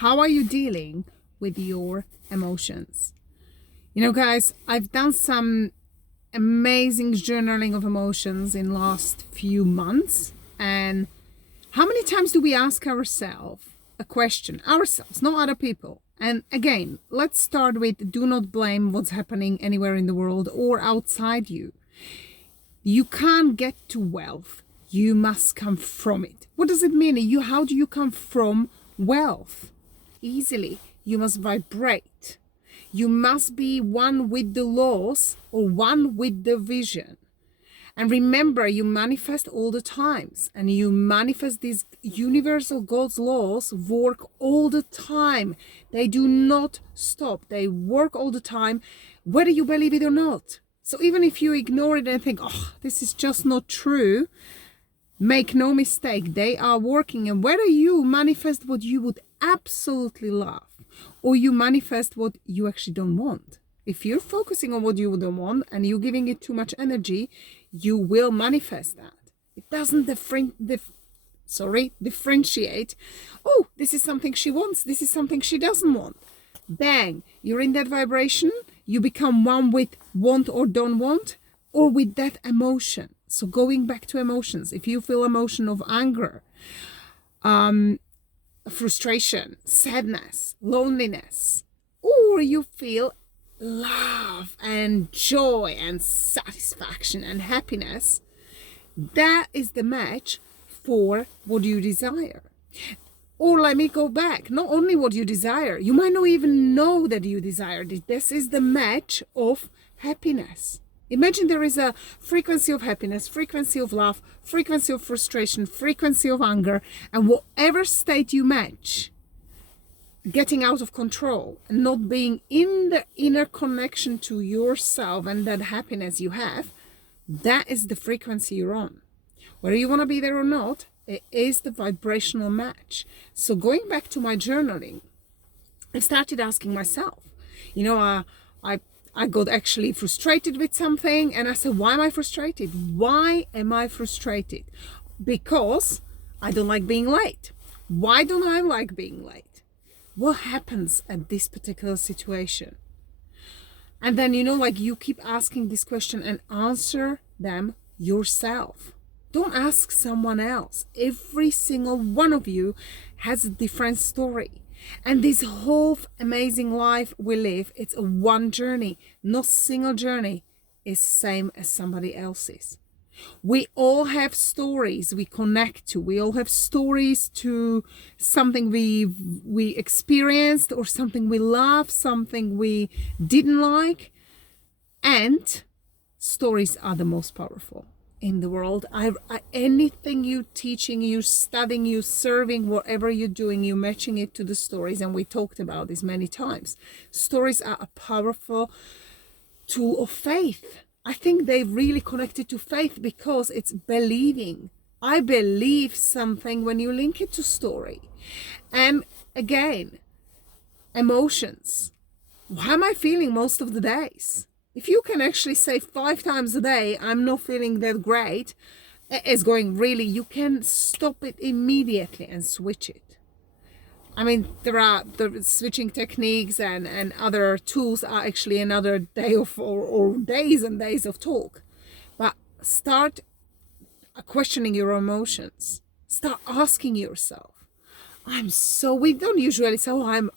How are you dealing with your emotions? You know, guys, I've done some amazing journaling of emotions in last few months. And how many times do we ask ourselves a question? Ourselves, not other people. And again, let's start with do not blame what's happening anywhere in the world or outside you. You can't get to wealth. You must come from it. What does it mean? How do you come from wealth? Easily. You must vibrate. You must be one with the laws or one with the vision. And remember, you manifest all the times, and you manifest these universal God's laws work all the time. They do not stop. They work all the time, whether you believe it or not. So even if you ignore it and think, oh, this is just not true, make no mistake, they are working. And whether you manifest what you would absolutely love, or you manifest what you actually don't want. If you're focusing on what you don't want and you're giving it too much energy, you will manifest that. It doesn't differentiate. Oh, this is something she wants. This is something she doesn't want. Bang, you're in that vibration. You become one with want or don't want, or with that emotion. So going back to emotions, if you feel emotion of anger, frustration, sadness, loneliness, or you feel love and joy and satisfaction and happiness, that is the match for what you desire. Or let me go back, not only what you desire, you might not even know that you desire it. This is the match of happiness. Imagine there is a frequency of happiness, frequency of love, frequency of frustration, frequency of anger, and whatever state you match, getting out of control and not being in the inner connection to yourself and that happiness you have, that is the frequency you're on. Whether you want to be there or not, it is the vibrational match. So going back to my journaling, I started asking myself, I got actually frustrated with something, and I said, why am I frustrated? Why am I frustrated? Because I don't like being late. Why don't I like being late? What happens at this particular situation? And then, you keep asking this question and answer them yourself. Don't ask someone else. Every single one of you has a different story. And this whole amazing life we live, it's a one journey. No single journey is same as somebody else's. We all have stories we connect to. We all have stories to something we experienced, or something we love, something we didn't like. And stories are the most powerful in the world. Anything you're teaching, you're studying, you're serving, whatever you're doing, you're matching it to the stories. And we talked about this many times. Stories are a powerful tool of faith. I think they've really connected to faith because it's believing. I believe something when you link it to story. And again, emotions. How am I feeling most of the days? If you can actually say 5 times a day, I'm not feeling that great, it's going really, you can stop it immediately and switch it. I mean, there are the switching techniques and other tools are actually another day or days and days of talk. But start questioning your emotions. Start asking yourself, we don't usually say,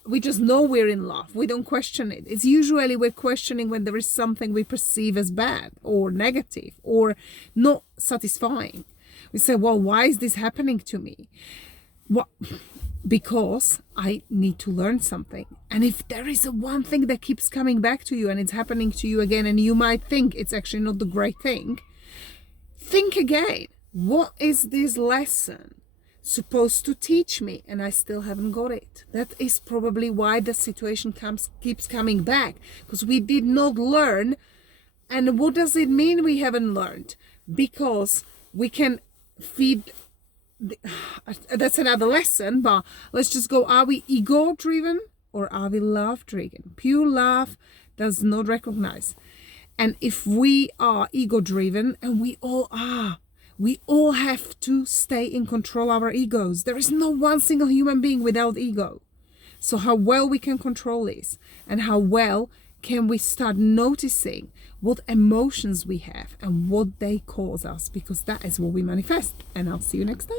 we just know we're in love. We don't question it. It's usually we're questioning when there is something we perceive as bad or negative or not satisfying. We say, well, why is this happening to me? Because I need to learn something. And if there is one thing that keeps coming back to you and it's happening to you again, and you might think it's actually not the great thing, think again. What is this lesson supposed to teach me, and I still haven't got it? That is probably why the situation keeps coming back, because we did not learn. And what does it mean we haven't learned? Because we can feed that's another lesson, but let's just go, are we ego driven or are we love driven? Pure love does not recognize. And if we are ego driven, and we all are, we all have to stay in control of our egos. There is no one single human being without ego. So how well we can control this, and how well can we start noticing what emotions we have and what they cause us, because that is what we manifest. And I'll see you next time.